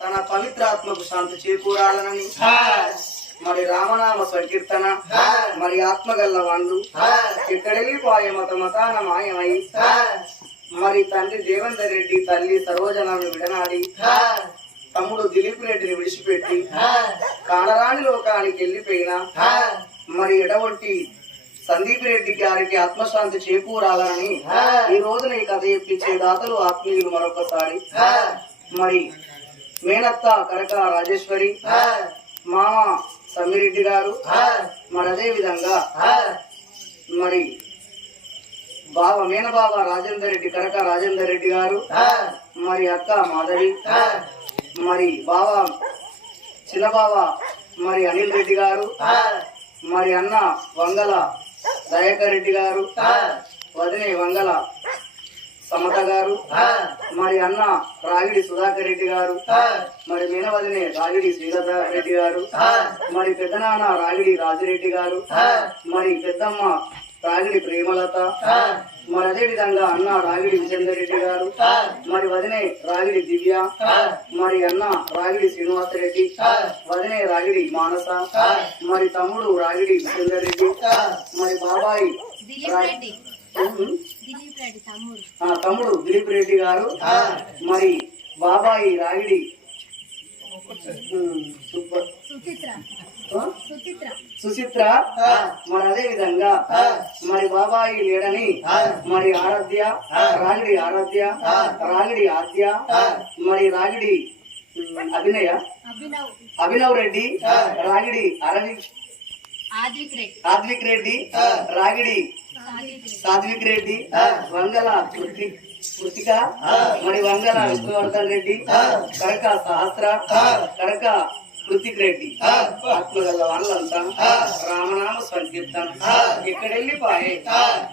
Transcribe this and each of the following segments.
తన పవిత్రాత్మకు శాంతి చేకూరాలనని. మరి రామనామ సంకీర్తన. మరి ఆత్మగల్ల వాళ్ళు ఇక్కడెళ్ళి పాయ మత మతాన మాయమై మరి తండ్రి దేవేందర్ రెడ్డి తల్లి సరోజనను విడనాడి. తమ్ముడు దిలీప్ రెడ్డిని విడిచిపెట్టి. కానరాని లోకానికి వెళ్ళిపోయిన. మరి ఎడవంటి సందీప్ రెడ్డి గారికి ఆత్మశాంతి చేకూరాలని ఈ రోజున ఈ కథ చెప్పించే దాతలు ఆత్మీయులు మరొకసారి. మరి మేనత్త కనక రాజేశ్వరి మామ సమ్మిరెడ్డి గారు మరి అదే విధంగా మరి బావ మేనబావ రాజేందర్ రెడ్డి కనక రాజేందర్ రెడ్డి గారు మరి అక్క మాధవి మరి బావ చిన్న బావ మరి అనిల్ రెడ్డి గారు మరి అన్న వంగల దయాకర్ రెడ్డి గారు వదినే వంగల సమత గారు మరి అన్న రాగిడి సుధాకర్ రెడ్డి గారు మరి మీనవదినే రాగిడి శ్రీలత రెడ్డి గారు మరి పెద్దనాన్న రాగిడి రాజిరెడ్డి గారు మరి పెద్దమ్మ రాగిడి ప్రేమలత మరి అదే విధంగా అన్న రాగిడి విజేందర్ రెడ్డి గారు మరి వదినే రాగిడి దివ్య మరి అన్న రాగిడి శ్రీనివాసరెడ్డి వదినే రాగిడి మానస మరి తమ్ముడు రాగిడి విజేందర్ రెడ్డి మరి బాబాయి తమ్ముడు. ఆ తమ్ముడు దిలీప్ రెడ్డి గారు. మరి బాబాయి రాగిడి. సూపర్. సుచిత్ర. ఆ? సుచిత్ర. సుచిత్ర? మరి అదే విధంగా మరి బాబాయి లేడని మరి ఆరాధ్య రాగిడి ఆరాధ్య రాగిడి ఆద్య మరి రాగిడి అభినయ? అభినవ్. అభినవ్ రెడ్డి రాగిడి అరవింద్ ఆద్విక్ రెడ్డి. రాగిడి. సాత్విక్ రెడ్డి. వంగల కృతి- కృతిక మరి వంగల విష్ణువర్ధన్ రెడ్డి కనక సహస్ర కనక కృతిక్ రెడ్డి ఆత్మగల్ల వాళ్ళంతా రామనామ సంకీర్తన ఎక్కడెళ్ళి పాయే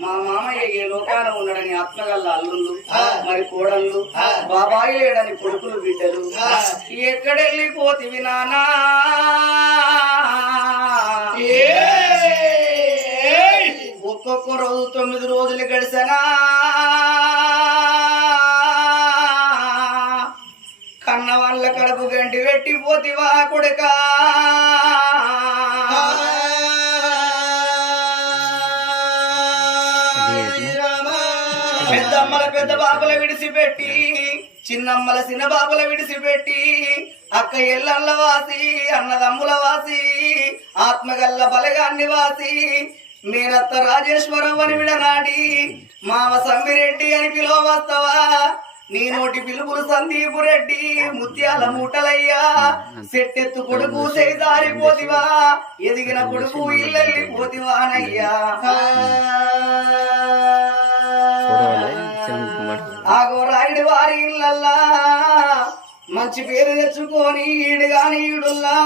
మా మామయ్య ఏ లోకాన ఉన్నాడని ఆత్మగల్ల అల్లుళ్ళు మరి కోడళ్ళు బాబాయి లేడని కొడుకులు బిడ్డలు ఎక్కడెళ్ళి పోతివి నానా? ఒక్కొక్క రోజు తొమ్మిది రోజులు గడిసనా? కన్న వాళ్ళ కడుపు గంటి పెట్టి పోతివా కొడుకా? పెద్దమ్మల పెద్ద బాబుల విడిసిపెట్టి చిన్నమ్మల చిన్నబాబుల విడిచిపెట్టి అక్క ఎల్లల్ల వాసి అన్నదమ్ముల వాసి ఆత్మగల్ల బలగాన్ని వాసి మీరత్త రాజేశ్వరం అని విడనాడి మామ సమ్మిరెడ్డి అని పిలువవస్తావా? నీ నోటి పిలుపులు సందీపు రెడ్డి ముత్యాల మూటలయ్యా. సెట్టెత్తు కొడుకు చేదారిపోతివా ఎదిగిన కొడుకు ఇల్లెల్లి పోతివానయ్యా. ఆగో రాయుడు వారి ఇళ్ళల్లా. మంచి పేరు తెచ్చుకొని ఈడుగాని ఈడుల్లా.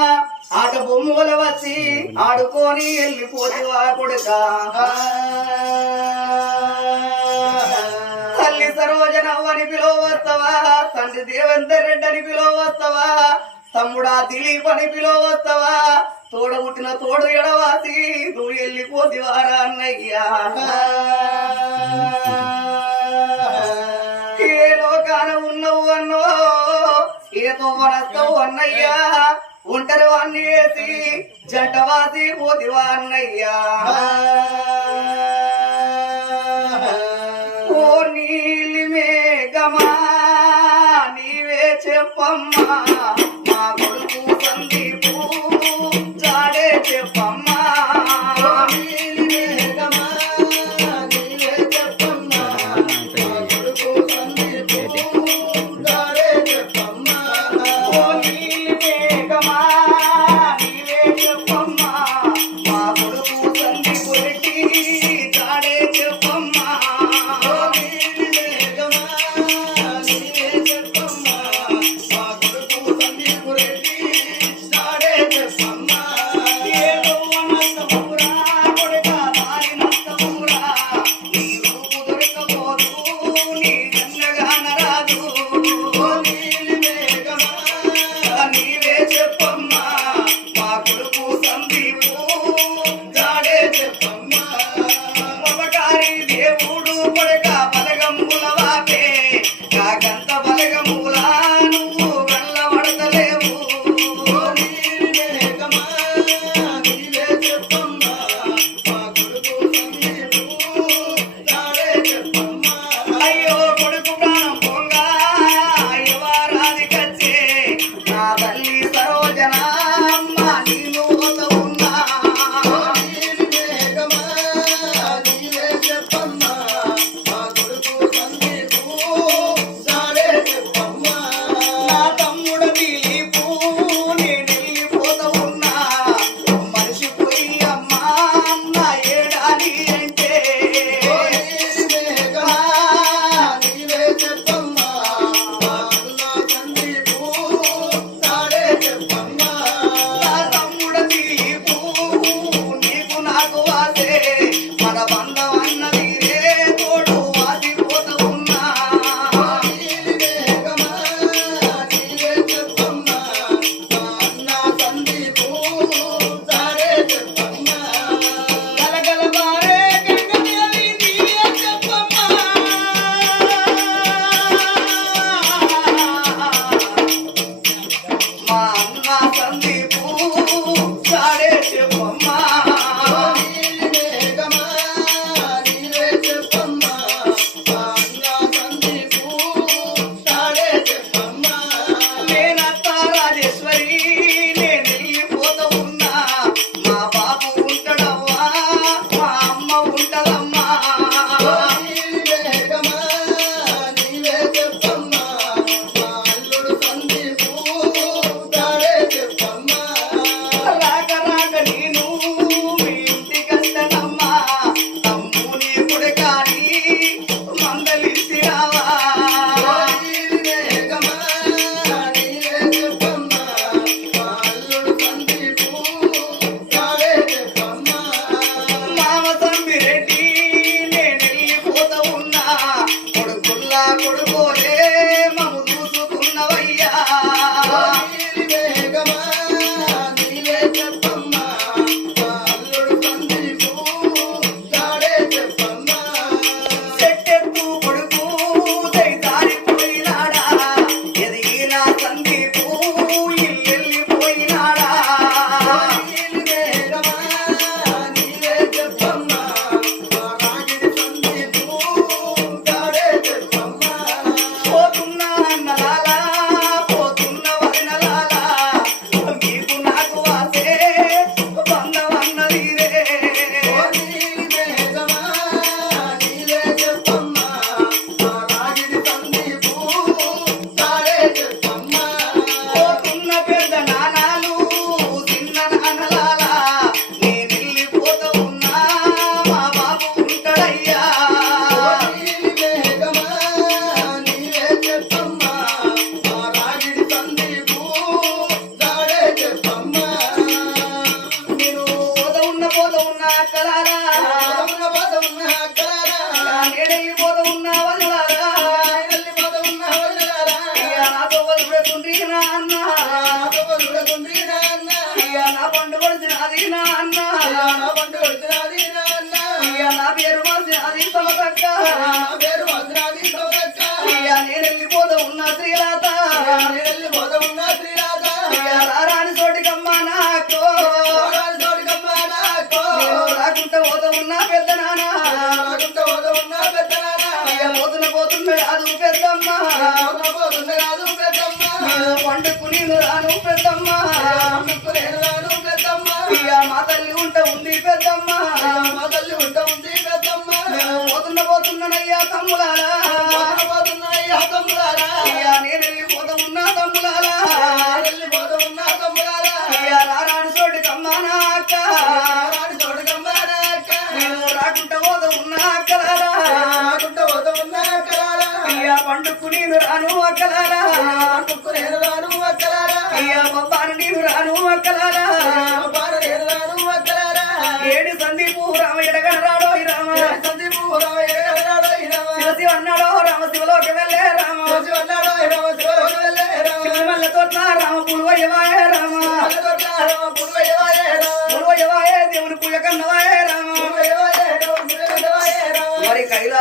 ఆట బొమ్మలు వచ్చి ఆడుకొని వెళ్ళిపోతివా కొడుక. తల్లి సరోజనవ్వని పిలువస్తావా? తండ్రి దేవేందర్ రెడ్డి అని పిలువస్తావా? తమ్ముడా దిలీప్ అని పిలువస్తావా? తోడ పుట్టిన తోడు ఎడవాసి నువ్వు వెళ్ళిపోతివారా అన్నయ్యా. లోకాన ఉన్నవు అన్నో. ఏదో తొవ్వనస్తావు అన్నయ్యా. ఒంటరి వాణ్ణి వేసి జంటవాసి పోతివా అన్నయ్యా ఓ నీలి మేఘమా నీవే చెప్పమ్మా. నాన్న నా పండు కొడిచినది నాన్న నా పండు వచ్చినది నాన్న నా పేరు మార్చినది సమతక్క పేరు వస్త్రాది సౌకక్క నేను వెళ్ళిపోతూ ఉన్న శ్రీరాత నేను పోతా ఉన్నా శ్రీరాధ ఇయ్య చోటికమ్మ నాకు తోడుకమ్మ నాకు నేను రాకుంటే పోతూ పెద్ద నాన్న రాకుంటే పోతా ఉన్నా పెద్ద కాదు పెద్దమ్మ. పోతుంది కాదు పెద్దమ్మ పండుకు నేను రాను పెద్దమ్మ. అమ్మకు నేను రాను పెద్దమ్మ మా తల్లి ఉంట ఉంది పెద్దమ్మ. మా తల్లి ఉంట ఉంది పెద్దమ్మ నేను పోతున్న పోతున్నానయ్యా తమ్ములారా. పోతా పోతున్నాయి హతములారా ఇయ్య నేను వెళ్ళిపోతూ ఉన్నా తమ్ములారా. వెళ్ళిపోతా ఉన్నా అక్కలారా రాను అక్కలారా అమ్మకు రాను అక్కలారా ఇయ్య బొబ్బాను నేను రాను అక్కలారా బాల నేను రాను అక్కలారా ఏడు సందీపు రామ ఎడగడ రాడో రామ సందీపు రాడో అన్నాడో రామ శివలోకి వెళ్ళే రామ అన్నాడో వెళ్ళే రామ శివమల్ల రామ రామ రామ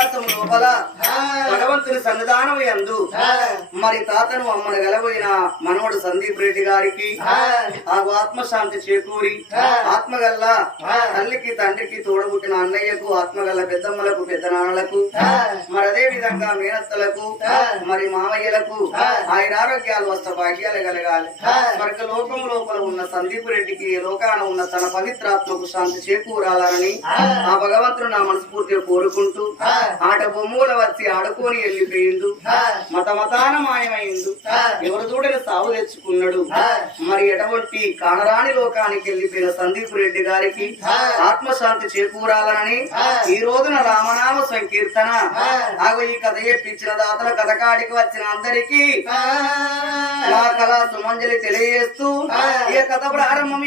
కైలాసం లోపల భగవంతుని సన్నిధానం ఎందు మరి తాతను అమ్మను గలబోయిన మనవడు సందీప్ రెడ్డి గారికి ఆకు ఆత్మశాంతి చేకూరి ఆత్మగల్ల తల్లికి తండ్రికి తోడబుట్టిన అన్నయ్యకు ఆత్మగల్ల పెద్దమ్మలకు పెద్దనాన్నలకు మరి అదే విధంగా మేనత్తలకు మరి మామయ్యలకు ఆయన ఆరోగ్యాలు వస్త భాగ్యాలు కలగాలి. స్వర్గ లోకం లోపల ఉన్న సందీప్ రెడ్డికి లోకాన ఉన్న తన పవిత్రాత్మకు శాంతి చేకూరాలని ఆ భగవంతుడు నా మనస్ఫూర్తిగా కోరుకుంటూ ఆట బొమ్మల వచ్చి ఆడుకొని వెళ్ళిపోయిండు. మత మతాన మాయమైండు ఎవరు చూడని సాగు తెచ్చుకున్నాడు. మరి ఎటువంటి కానరాని లోకానికి వెళ్ళిపోయిన సందీప్ రెడ్డి గారికి ఆత్మశాంతి చేకూరాలని ఈ రోజున రామనామ సంకీర్తన. ఆగో ఈ కథ చెప్పించిన దాతల కథకాడికి వచ్చిన అందరికీ నా కళా సుమంజలి తెలియజేస్తూ ఈ కథ ప్రారంభం